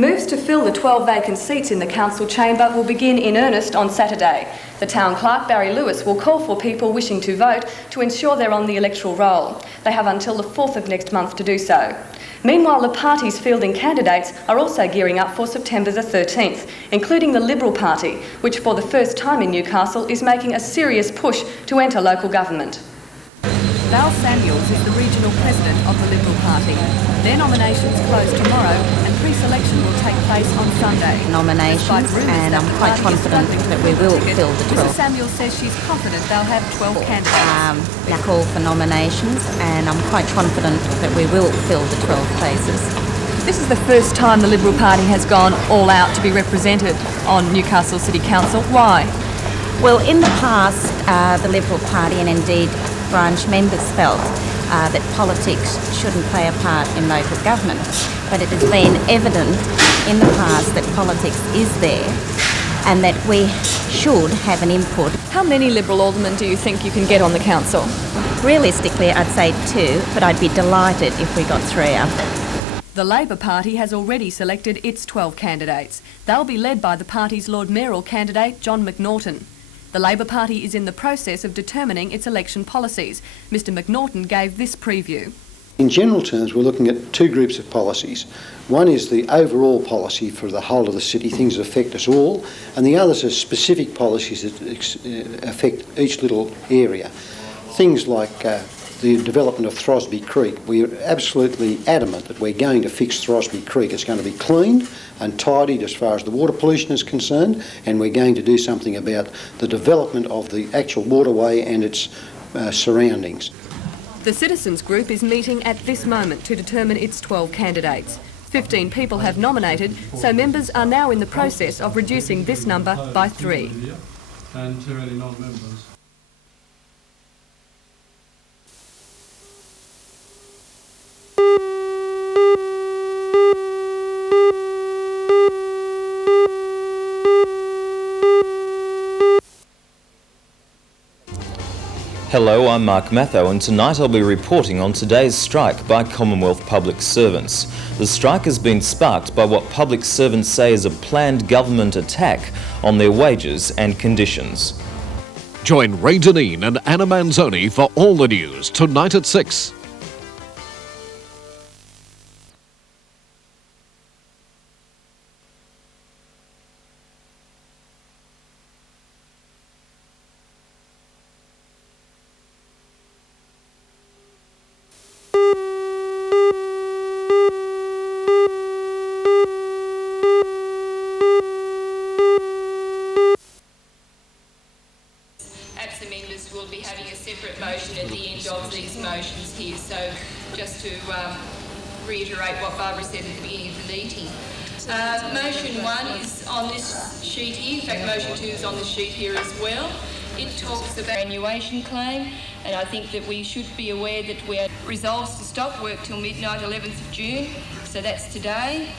Moves to fill the 12 vacant seats in the council chamber will begin in earnest on Saturday. The town clerk, Barry Lewis, will call for people wishing to vote to ensure they're on the electoral roll. They have until the 4th of next month to do so. Meanwhile, the parties fielding candidates are also gearing up for September the 13th, including the Liberal Party, which for the first time in Newcastle is making a serious push to enter local government. Val Samuels is the regional president of the Liberal Party. Their nominations close tomorrow and pre-selection will take place on Sunday. Nominations, and I'm quite confident that we will fill the 12. Mrs Samuels says she's confident they'll have 12 candidates. We call for nominations, and I'm quite confident that we will fill the 12 places. This is the first time the Liberal Party has gone all out to be represented on Newcastle City Council. Why? Well, in the past, the Liberal Party and indeed branch members felt that politics shouldn't play a part in local government, but it has been evident in the past that politics is there and that we should have an input. How many Liberal aldermen do you think you can get on the council? Realistically, I'd say 2, but I'd be delighted if we got 3 up. The Labor Party has already selected its 12 candidates. They'll be led by the party's Lord Mayoral candidate, John McNaughton. The Labor Party is in the process of determining its election policies. Mr McNaughton gave this preview. In general terms, we're looking at 2 groups of policies. One is the overall policy for the whole of the city, things that affect us all, and the others are specific policies that affect each little area. Things like the development of Throsby Creek. We're absolutely adamant that we're going to fix Throsby Creek. It's going to be cleaned and tidied as far as the water pollution is concerned, and we're going to do something about the development of the actual waterway and its surroundings. The Citizens Group is meeting at this moment to determine its 12 candidates. 15 people have nominated, so members are now in the process of reducing this number by 3. And 2 early non-members. Hello, I'm Mark Matho, and tonight I'll be reporting on today's strike by Commonwealth public servants. The strike has been sparked by what public servants say is a planned government attack on their wages and conditions. Join Ray Deneen and Anna Manzoni for all the news tonight at 6. APSA members will be having a separate motion at the end of these motions here. So just to reiterate what Barbara said at the beginning of the meeting. Motion 1 is on this sheet here. In fact, motion 2 is on this sheet here as well. It talks about annuation claim, and I think that we should be aware that we are resolved to stop work till midnight 11th of June. So that's today.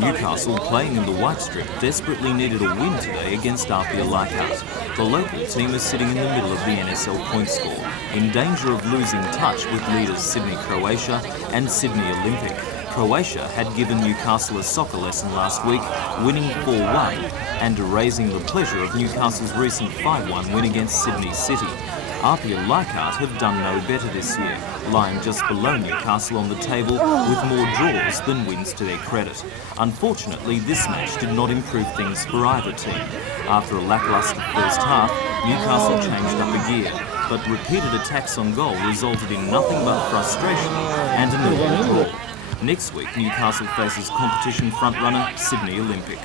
Newcastle, playing in the White Strip, desperately needed a win today against Apia Leichhardt. The local team is sitting in the middle of the NSL point score, in danger of losing touch with leaders Sydney Croatia and Sydney Olympic. Croatia had given Newcastle a soccer lesson last week, winning 4-1, and erasing the pleasure of Newcastle's recent 5-1 win against Sydney City. Apia Leichhardt have done no better this year, lying just below Newcastle on the table with more draws than wins to their credit. Unfortunately, this match did not improve things for either team. After a lacklustre first half, Newcastle changed up a gear, but repeated attacks on goal resulted in nothing but frustration and a 0-0 draw. Next week, Newcastle faces competition frontrunner Sydney Olympic.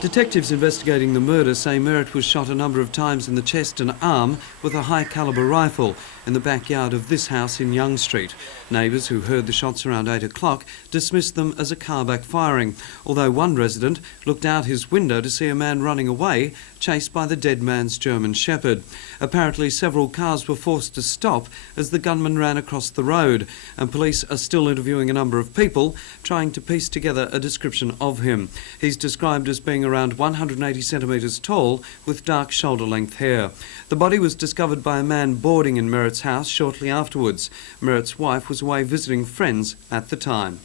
Detectives investigating the murder say Merritt was shot a number of times in the chest and arm with a high-calibre rifle in the backyard of this house in Young Street. Neighbours who heard the shots around 8 o'clock dismissed them as a car backfiring, although one resident looked out his window to see a man running away, chased by the dead man's German Shepherd. Apparently several cars were forced to stop as the gunman ran across the road, and police are still interviewing a number of people trying to piece together a description of him. He's described as being around 180 centimetres tall with dark shoulder-length hair. The body was discovered by a man boarding in Merritt's house shortly afterwards. Merritt's wife was away visiting friends at the time.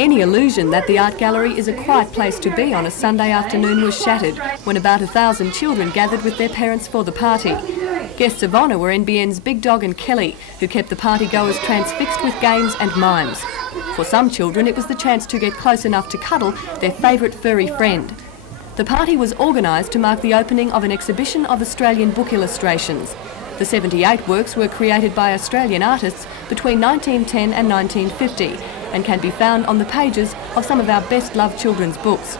Any illusion that the art gallery is a quiet place to be on a Sunday afternoon was shattered when about 1,000 children gathered with their parents for the party. Guests of honour were NBN's Big Dog and Kelly, who kept the partygoers transfixed with games and mimes. For some children, it was the chance to get close enough to cuddle their favourite furry friend. The party was organised to mark the opening of an exhibition of Australian book illustrations. The 78 works were created by Australian artists between 1910 and 1950 and can be found on the pages of some of our best-loved children's books.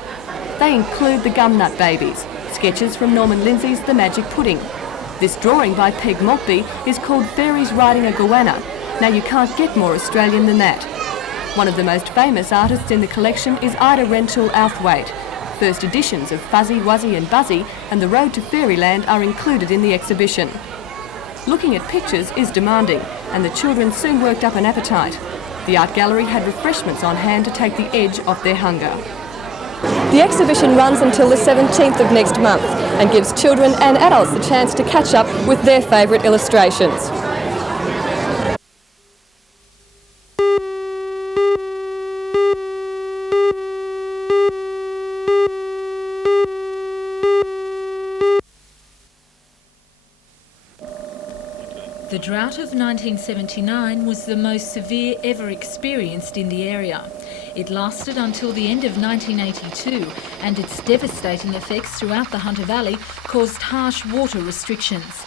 They include The Gumnut Babies, sketches from Norman Lindsay's The Magic Pudding. This drawing by Peg Maltby is called Fairies Riding a Goanna. Now you can't get more Australian than that. One of the most famous artists in the collection is Ida Renshall Outhwaite. First editions of Fuzzy, Wuzzy and Buzzy and The Road to Fairyland are included in the exhibition. Looking at pictures is demanding, and the children soon worked up an appetite. The art gallery had refreshments on hand to take the edge off their hunger. The exhibition runs until the 17th of next month and gives children and adults the chance to catch up with their favourite illustrations. The drought of 1979 was the most severe ever experienced in the area. It lasted until the end of 1982, and its devastating effects throughout the Hunter Valley caused harsh water restrictions.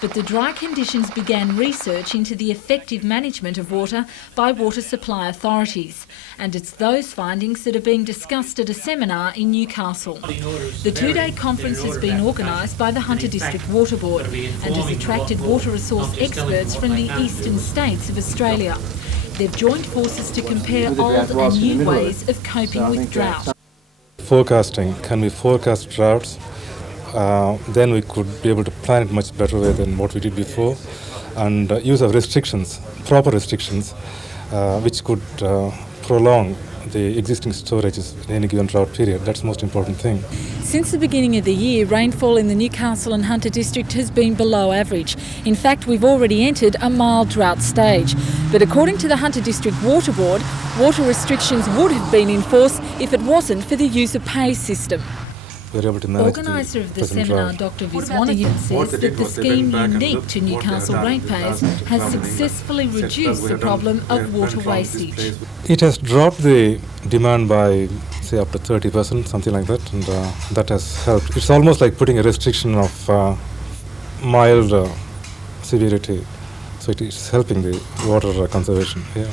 But the dry conditions began research into the effective management of water by water supply authorities, and it's those findings that are being discussed at a seminar in Newcastle. The two-day conference has been organised by the Hunter District Water Board and has attracted water resource experts from the eastern states of Australia. They've joined forces to compare old and new ways of coping with drought. Forecasting, can we forecast droughts? Then we could be able to plan it much better way than what we did before, and use of restrictions, proper restrictions, which could prolong the existing storages in any given drought period. That's the most important thing. Since the beginning of the year, rainfall in the Newcastle and Hunter district has been below average. In fact, we've already entered a mild drought stage. But according to the Hunter District Water Board, water restrictions would have been in force if it wasn't for the user-pays system. Organiser of the seminar, Dr Viswanathan, says that the scheme unique to Newcastle ratepayers has successfully reduced the problem of water wastage. It has dropped the demand by, say, up to 30%, something like that, and that has helped. It's almost like putting a restriction of mild severity, so it is helping the water conservation. Yeah.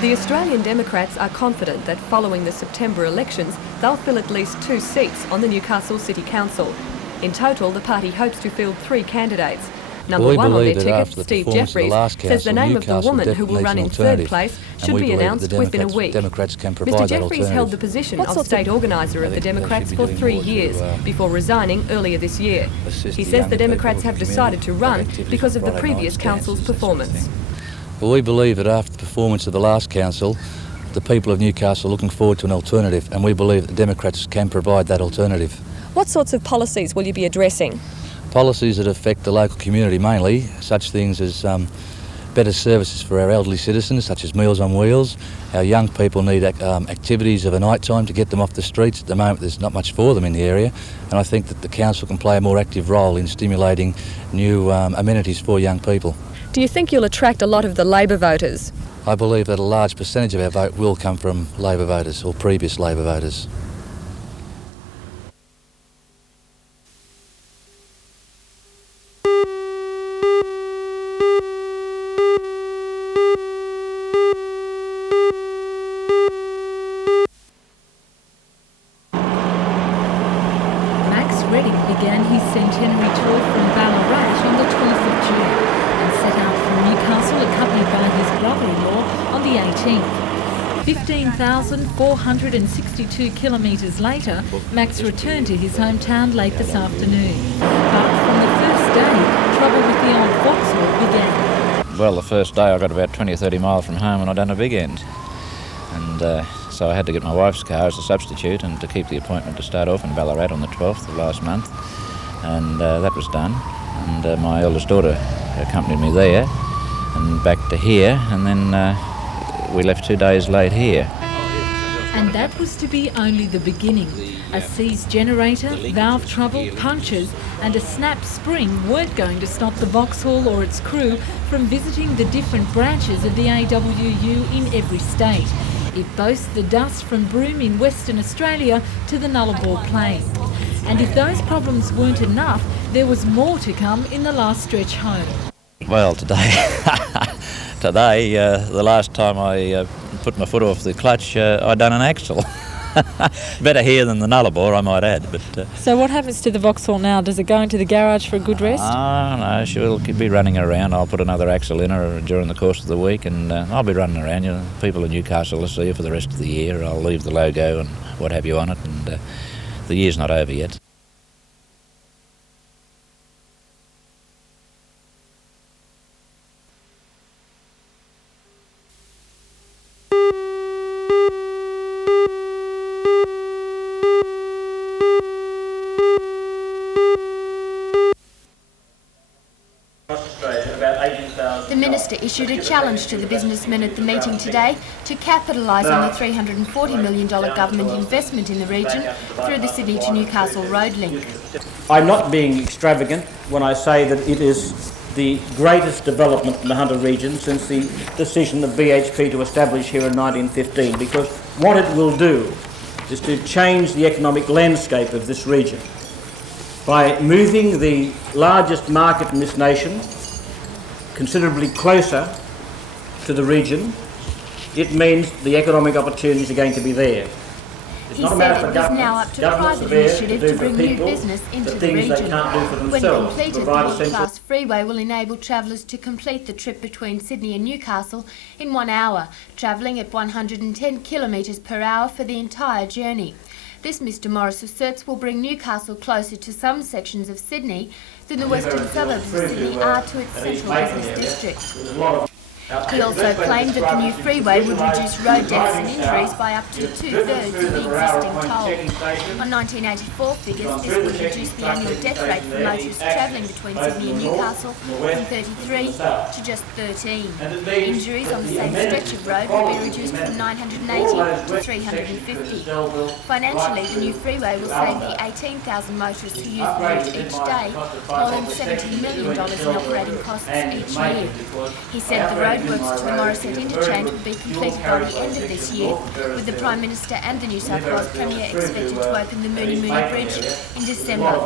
The Australian Democrats are confident that following the September elections, they'll fill at least 2 seats on the Newcastle City Council. In total, the party hopes to field 3 candidates. Number 1 on their ticket, Steve Jeffries, says the name of the woman who will run in 3rd place should be announced within a week. Mr Jeffries held the position of state organiser of the Democrats for 3 years before resigning earlier this year. He says the Democrats have decided to run because of the previous council's performance. Well, we believe that after the performance of the last council, the people of Newcastle are looking forward to an alternative, and we believe that the Democrats can provide that alternative. What sorts of policies will you be addressing? Policies that affect the local community mainly, such things as better services for our elderly citizens, such as Meals on Wheels. Our young people need activities of a night time to get them off the streets. At the moment there's not much for them in the area, and I think that the council can play a more active role in stimulating new amenities for young people. Do you think you'll attract a lot of the Labor voters? I believe that a large percentage of our vote will come from Labor voters or previous Labor voters. Began his centenary tour from Ballarat on the 12th of June and set out from Newcastle accompanied by his brother-in-law on the 18th. 15,462 kilometres later, Max returned to his hometown late this afternoon. But from the first day, trouble with the old Vauxhall began. Well, the first day I got about 20 or 30 miles from home and I'd done a big end. And so I had to get my wife's car as a substitute and to keep the appointment to start off in Ballarat on the 12th of last month. And that was done. And my eldest daughter accompanied me there and back to here. And then we left 2 days late here. And that was to be only the beginning. A seized generator, valve trouble, punctures and a snapped spring weren't going to stop the Vauxhall or its crew from visiting the different branches of the AWU in every state. It boasts the dust from Broome in Western Australia to the Nullarbor Plain. And if those problems weren't enough, there was more to come in the last stretch home. Well, today, the last time I put my foot off the clutch, I'd done an axle. Better here than the Nullarbor, I might add. But so what happens to the Vauxhall now? Does it go into the garage for a good rest? No, she'll be running around. I'll put another axle in her during the course of the week, and I'll be running around. You know, people in Newcastle will see her for the rest of the year. I'll leave the logo and what have you on it, and the year's not over yet. The Minister issued a challenge to the businessmen at the meeting today to capitalise on the $340 million government investment in the region through the Sydney to Newcastle road link. I'm not being extravagant when I say that it is the greatest development in the Hunter region since the decision of BHP to establish here in 1915, because what it will do is to change the economic landscape of this region by moving the largest market in this nation considerably closer to the region. It means the economic opportunities are going to be there. He said it is now up to private initiative to bring new business into the region. When completed, the world-class freeway will enable travellers to complete the trip between Sydney and Newcastle in 1 hour, travelling at 110 kilometres per hour for the entire journey. This, Mr Morris asserts, will bring Newcastle closer to some sections of Sydney than the western suburbs of Sydney are to its central business district. He also claimed that the new freeway would reduce road deaths and injuries by up to 2/3 of the existing toll. On 1984 figures, this would reduce the annual death rate for motorists travelling between Sydney and Newcastle from 33 to just 13. Injuries on the same stretch of road would be reduced from 980 to 350. Financially, the new freeway will save the 18,000 motorists who use the route each day more than $70 million in operating costs each year. He said the road works to the Morisset interchange will be completed by the end of this year, with the Prime Minister and the New South Wales Premier expected to open the Mooney Mooney Bridge in December.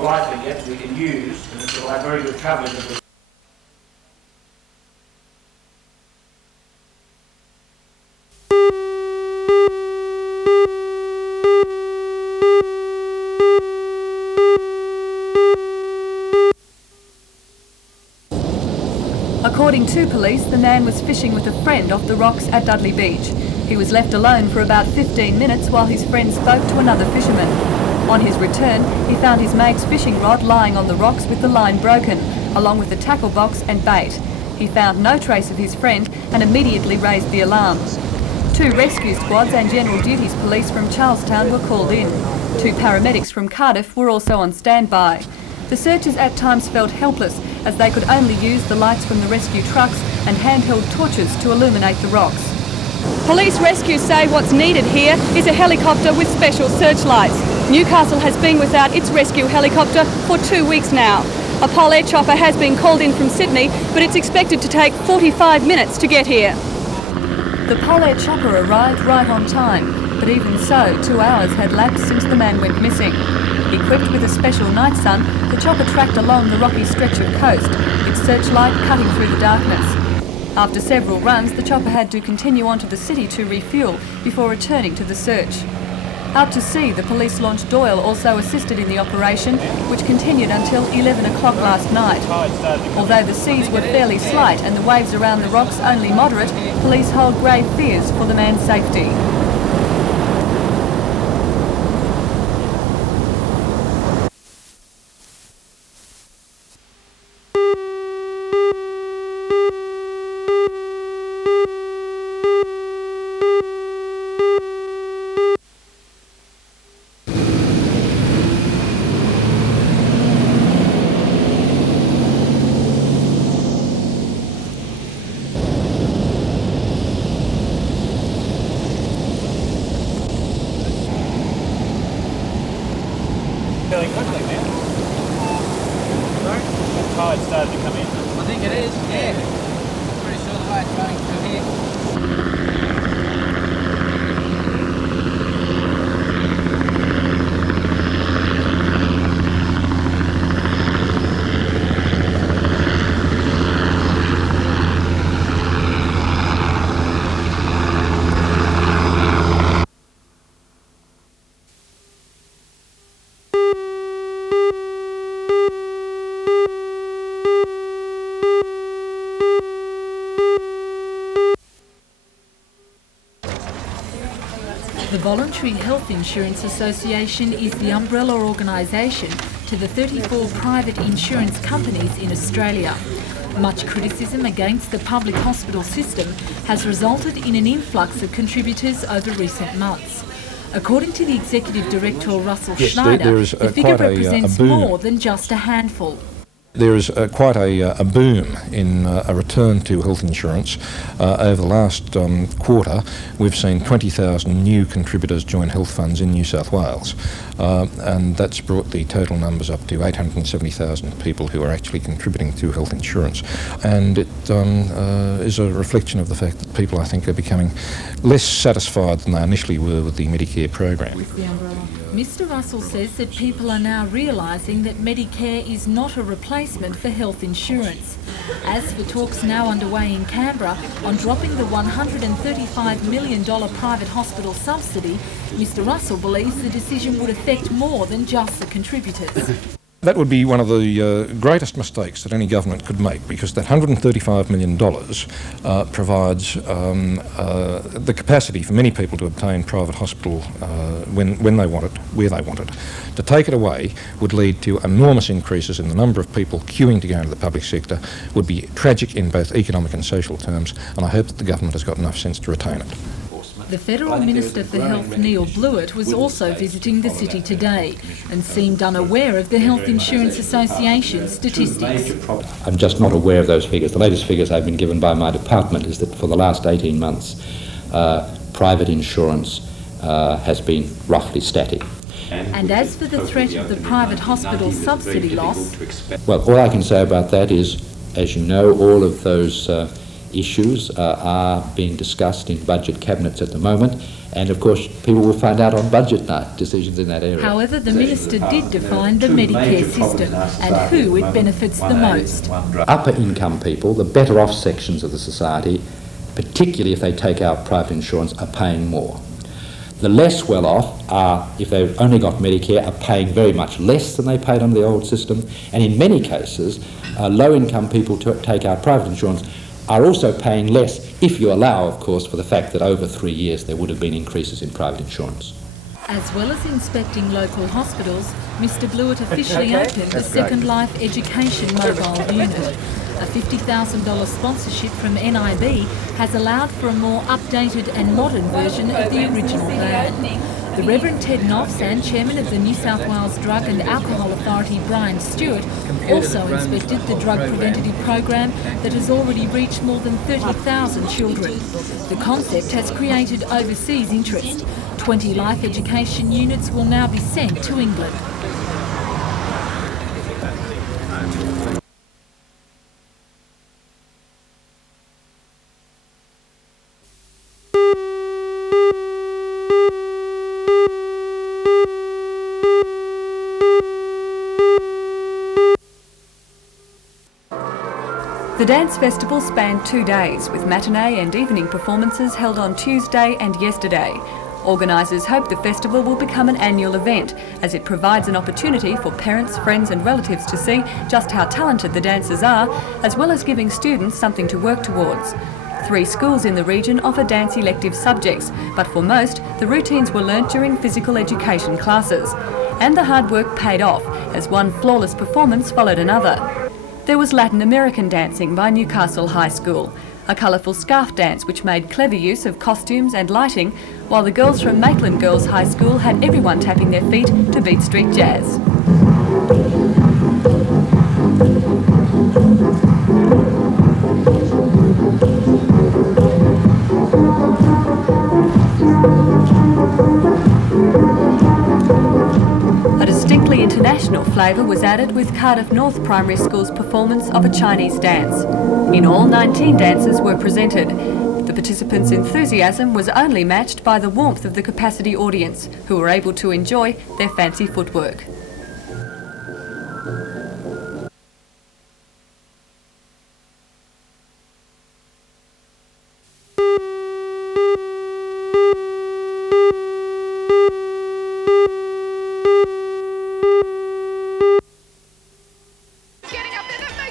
According to police, the man was fishing with a friend off the rocks at Dudley Beach. He was left alone for about 15 minutes while his friend spoke to another fisherman. On his return, he found his mate's fishing rod lying on the rocks with the line broken, along with the tackle box and bait. He found no trace of his friend and immediately raised the alarm. 2 rescue squads and General Duties police from Charlestown were called in. 2 paramedics from Cardiff were also on standby. The searchers at times felt helpless as they could only use the lights from the rescue trucks and handheld torches to illuminate the rocks. Police rescue say what's needed here is a helicopter with special searchlights. Newcastle has been without its rescue helicopter for 2 weeks now. A Pol Air chopper has been called in from Sydney, but it's expected to take 45 minutes to get here. The Pol Air chopper arrived right on time, but even so, 2 hours had lapsed since the man went missing. Equipped with a special night sun, the chopper tracked along the rocky stretch of coast, its searchlight cutting through the darkness. After several runs, the chopper had to continue on to the city to refuel before returning to the search. Out to sea, the police-launched Doyle also assisted in the operation, which continued until 11 o'clock last night. Although the seas were fairly slight and the waves around the rocks only moderate, police hold grave fears for the man's safety. Fairly quickly, man. Sorry? The tide started to come in. I think it is, yeah. Pretty sure the way it's running through here. The Voluntary Health Insurance Association is the umbrella organisation to the 34 private insurance companies in Australia. Much criticism against the public hospital system has resulted in an influx of contributors over recent months. According to the Executive Director Russell Schneider, the figure represents more than just a handful. There is quite a boom in a return to health insurance. Over the last quarter, we've seen 20,000 new contributors join health funds in New South Wales, and that's brought the total numbers up to 870,000 people who are actually contributing to health insurance. And it is a reflection of the fact that people, I think, are becoming less satisfied than they initially were with the Medicare program. Mr. Russell says that people are now realising that Medicare is not a replacement for health insurance. As for talks now underway in Canberra on dropping the $135 million private hospital subsidy, Mr. Russell believes the decision would affect more than just the contributors. That would be one of the greatest mistakes that any government could make, because that $135 million provides the capacity for many people to obtain private hospital when they want it, where they want it. To take it away would lead to enormous increases in the number of people queuing to go into the public sector, would be tragic in both economic and social terms, and I hope that the government has got enough sense to retain it. The Federal Minister for Health, Neil Blewett, was also visiting the city today and seemed unaware of the Health Insurance Association's statistics. I'm just not aware of those figures. The latest figures I've been given by my department is that for the last 18 months, private insurance has been roughly static. And as for the threat of the private hospital subsidy loss... Well, all I can say about that is, as you know, all of those issues are being discussed in budget cabinets at the moment, and of course people will find out on budget night decisions in that area. However, the Minister did define the Medicare system and who it benefits the most. Upper income people, the better off sections of the society, particularly if they take out private insurance, are paying more. The less well off are, if they've only got Medicare, are paying very much less than they paid under the old system, and in many cases low income people to take out private insurance are also paying less, if you allow, of course, for the fact that over 3 years there would have been increases in private insurance. As well as inspecting local hospitals, Mr. Blewett officially opened the Second Life Education Mobile Unit. A $50,000 sponsorship from NIB has allowed for a more updated and modern version of the original van. The Reverend Ted Knopfs and Chairman of the New South Wales Drug and Alcohol Authority, Brian Stewart, also inspected the drug preventative program that has already reached more than 30,000 children. The concept has created overseas interest. 20 life education units will now be sent to England. The dance festival spanned 2 days, with matinee and evening performances held on Tuesday and yesterday. Organisers hope the festival will become an annual event, as it provides an opportunity for parents, friends and relatives to see just how talented the dancers are, as well as giving students something to work towards. 3 schools in the region offer dance elective subjects, but for most, the routines were learnt during physical education classes. And the hard work paid off, as one flawless performance followed another. There was Latin American dancing by Newcastle High School, a colourful scarf dance which made clever use of costumes and lighting, while the girls from Maitland Girls High School had everyone tapping their feet to beat street jazz. A distinctly international flavour was added with Cardiff North Primary School's performance of a Chinese dance. In all, 19 dances were presented. The participants' enthusiasm was only matched by the warmth of the capacity audience, who were able to enjoy their fancy footwork.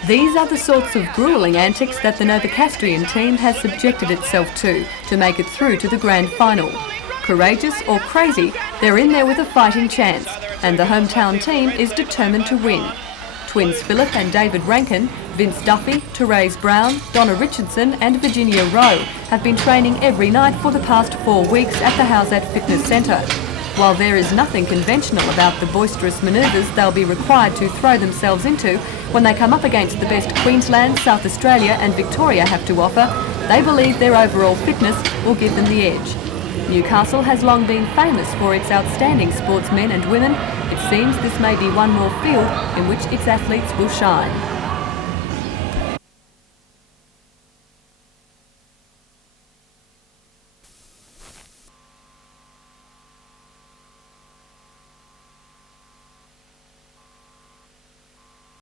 These are the sorts of gruelling antics that the Novocastrian team has subjected itself to make it through to the grand final. Courageous or crazy, they're in there with a fighting chance, and the hometown team is determined to win. Twins Philip and David Rankin, Vince Duffy, Therese Brown, Donna Richardson and Virginia Rowe have been training every night for the past 4 weeks at the Howsat Fitness Centre. While there is nothing conventional about the boisterous manoeuvres they'll be required to throw themselves into when they come up against the best Queensland, South Australia and Victoria have to offer, they believe their overall fitness will give them the edge. Newcastle has long been famous for its outstanding sportsmen and women. It seems this may be one more field in which its athletes will shine.